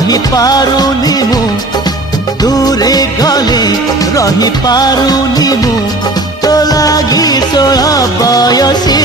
रही पारुनी मु दूरे गले रही पारुनी मु तो लागी 16 बयसी